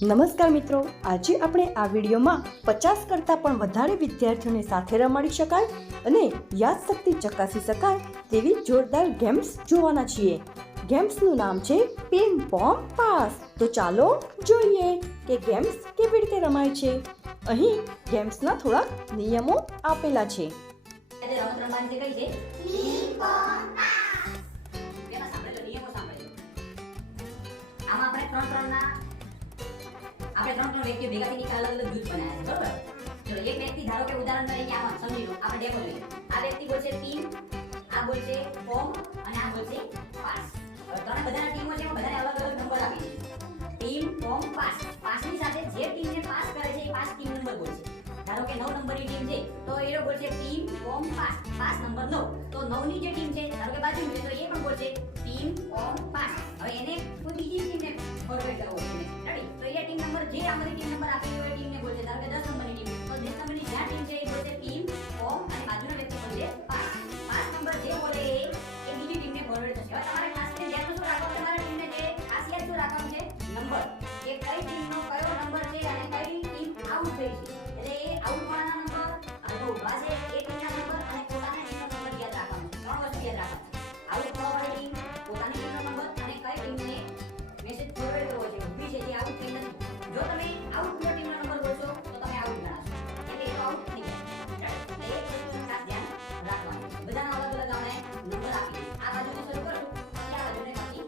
નમસ્કાર મિત્રો, આજે આપણે આ વિડીયોમાં 50 કરતાં પણ વધારે વિદ્યાર્થીઓને સાથે રમાડી શકાય અને યાદશક્તિ ચકાસી શકાય તેવી જોરદાર ગેમ્સ જોવાના છીએ. ગેમ્સનું નામ છે પિન પોમ પાસ. તો ચાલો જોઈએ કે ગેમ્સ કેવી રીતે રમાય છે. અહીં ગેમ્સના થોડા નિયમો આપેલા છે. રમત રમવાની છે કઈ છે? Pin poem pass. એમાં સાંભળેલો નિયમો સાંભળેલો. આમાં આપણે ત્રણ વ્યક્તિઓ ભેગા થઈને અલગ અલગ જૂથ બનાવ્યા છે, બરોબર? ચલો એક વ્યક્તિ ધારો કે ઉદાહરણ તરીકે આમાં સમજી લો, આપણે ડેમો લઈએ. આ વ્યક્તિ બોલશે પિન, આ બોલશે પોમ અને આ બોલશે પાસ. હવે ત્રણે બધાના ટીમો છે, બધાને અલગ અલગ નંબર આપી છે. Pin poem pass. પાસની સાથે જે ટીમને પાસ કરે છે એ પાસ ટીમ નંબર બોલશે. ધારો કે 9 નંબરની ટીમ છે તો એ લોકો બોલશે team poem pass, pass number 9. તો 9 ની જે ટીમ છે ધારો કે બાજુની છે તો એ પણ બોલશે ટીમ પોમ પાસ. હવે એને કોઈ બીજી ટીમને ફોરવર્ડ કરવો છે. રેડી? તો એ ટીમ નંબર જે આમાંથી ટીમ નંબર આપેલી હોય ટીમને બોલશે. ધારો કે 10 નંબરની ટીમ તો 10 નંબરની જ્યાં ટીમ છે એ બોલશે ટીમ પોમ અને બાજુનો વ્યક્તિ બોલશે પાસ. પાસ નંબર જે બોલે એ બીજી ટીમને ફોરવર્ડ થશે. હવે તમારે ખાસ કરીને ધ્યાનમાં શું રાખવાનું, તમારા ટીમને જે ખાસિયત શું રાખવાનું છે? નંબર. કે કઈ ટીમનો કયો નંબર છે અને કઈ ટીમ આઉટ થઈ છે. એટલે એ આઉટ વાળાના નંબર અને જો ઊભા છે એ ટીમના નંબર અને પોતાના ટીમનો નંબર યાદ રાખવાનો છે. ત્રણ વસ્તુ યાદ રાખવાની છે. આઉટ થવાવાળી ટીમ, પોતાની ટીમનો નંબર અને કઈ ટીમને મેસેજ ફોરવર્ડ કરવો છે. ઊભી છે જે આઉટ થઈ નથી. જો તમે આઉટનો ટીમનો નંબર બોલશો તો તમે આઉટ ગણાશો. એટલે એ તો આઉટ થઈ ગયા. એટલે એ વસ્તુનું ખાસ ધ્યાન રાખવાનું. બધાના અલગ અલગ આપણે નંબર આપી આ બાજુથી શરૂ કરશું પછી આ બાજુને પછી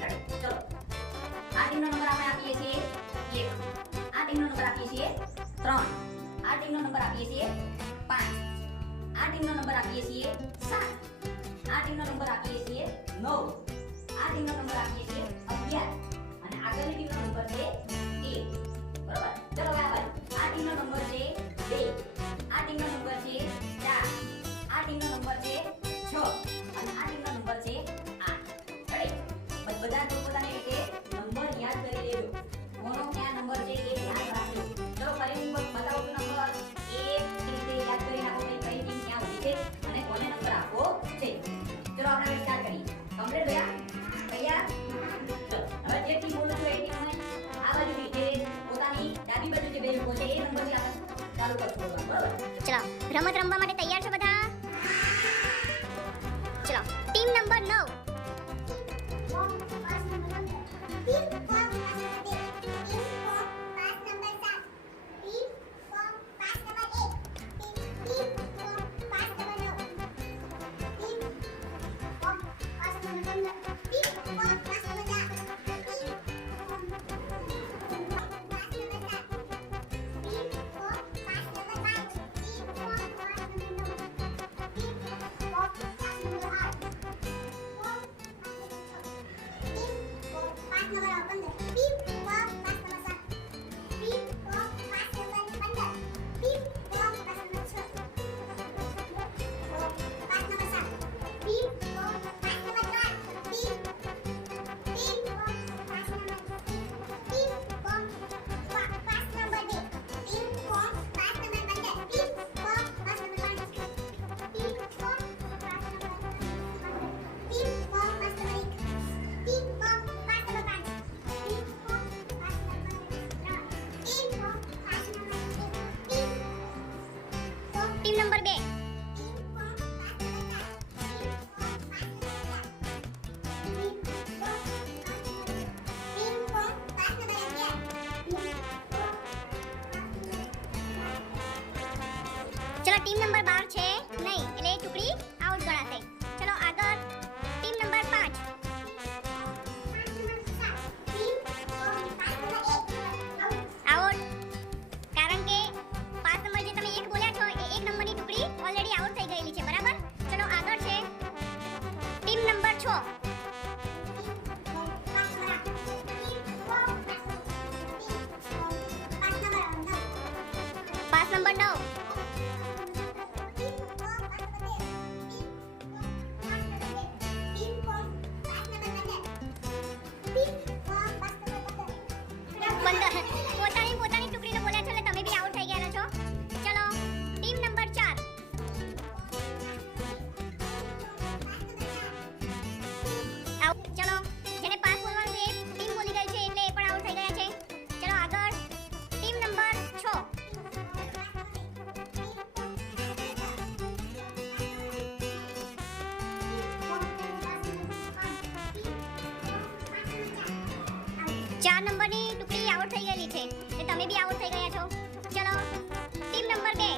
રેડી? ચલો આ ટીમનો નંબર આપણે આપીએ છીએ 1, આ ટીમનો નંબર આપીએ છીએ 3, આ ટીમનો નંબર આપીએ છીએ 5, આ ટીમનો નંબર આપીએ છીએ 7, આ ટીમનો નંબર આપીએ છીએ 9, આ ટીમનો નંબર આપીએ છીએ 11 અને આગળની ટીમનો નંબર છે 1. બરોબર? ચલો હવે આ બાજુ આ ટીમનો નંબર છે 2, આ ટીમનો નંબર છે 4, આ ટીમનો નંબર છે 6 અને આ ટીમનો નંબર છે 8. રેડી? બધા પોતાની રીતે નંબર યાદ કરી લેજો. કોનો ક્યાં નંબર છે એ ધ્યાન રાખજો. ચલો ફરી હું બતાવું છું નંબર. એ રીતે યાદ કરી નાખો કે કઈ ટીમ ક્યાં ઊભી છે અને કોને નંબર આપવો છે. ચલો આપણે હવે સ્ટાર્ટ કરીએ. કમ્પ્લીટ થયા? તૈયાર? ચલો હવે જે ટીમ બોલું છું એ ટીમને આ બાજુની જે પોતાની ડાબી બાજુ જે બે લોકો છે એ નંબરથી આપણે ચાલુ કરશું બોલવાનું, બરોબર? ચલો રમત રમવા માટે તૈયાર છો બધા? ચલો ટીમ નંબર 9. Team number 2. ચલો ટીમ નંબર 12 છે નહીં એટલે એ ટુકડી આઉટ ગણાશે. ચલો આગળ ટીમ નંબર 5. આઉટ. કારણ કે 5 નંબર જે તમે 1 બોલ્યા છો એ 1 નંબરની ટુકડી ઓલરેડી આઉટ થઈ ગયેલી છે, બરાબર? ચલો આગળ છે ટીમ નંબર 6. 5 નંબર 9. પોતાની ટુકડીને બોલ્યા છો એટલે તમે બી આઉટ થઈ ગયા છો. ચલો ટીમ નંબર 4. આઉટ. ચલો જેને 5 બોલવાનું છે ટીમ બોલી ગઈ છે એટલે એ પણ આઉટ થઈ ગયા છે. ચલો 4 નંબરની ટુકડી આઉટ થઈ ગયેલી છે એટલે તમે બી આઉટ થઈ ગયા છો. ચલો ટીમ નંબર 2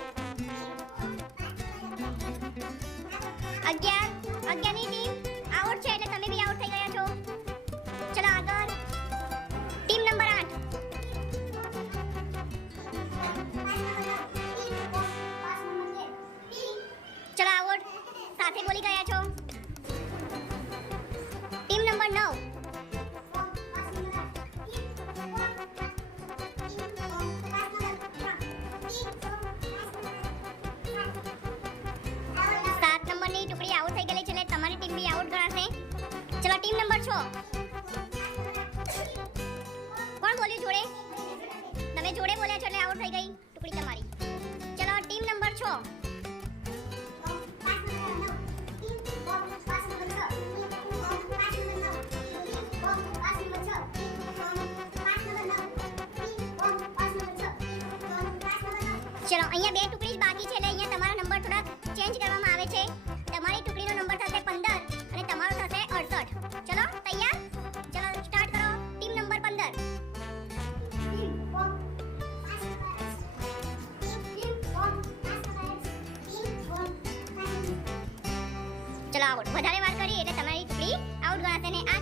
11ની ટીમ આઉટ છે એટલે તમે બી આઉટ થઈ ગયા છો. ચલો આગળ ટીમ નંબર 8 ચલો આઉટ સાથે બોલી ગયા છો. ટીમ નંબર 9 7 નંબરની ટુકડી આઉટ થઈ ગયેલી છે એટલે તમારી ટીમ બી આઉટ ગણાશે. ચલો ટીમ નંબર 6 કોણ બોલ્યું જોડે? તમે જોડે બોલ્યા છો એટલે આઉટ થઈ ગઈ ટુકડી તમારી. ચલો ટીમ નંબર 6 ચલો અહીંયા બે ટુકડી જ બાકી છે એટલે અહીંયા તમારો નંબર થોડાક ચેન્જ કરવામાં આવે છે. તમારી ટુકડીનો નંબર થશે 15 અને તમારો થશે 68. ચલો તૈયાર? ચલો સ્ટાર્ટ કરો. ટીમ નંબર 15 ચલો આઉટ. વધારે વાર કરી એટલે તમારી ટુકડી આઉટ ગણાશે ને આ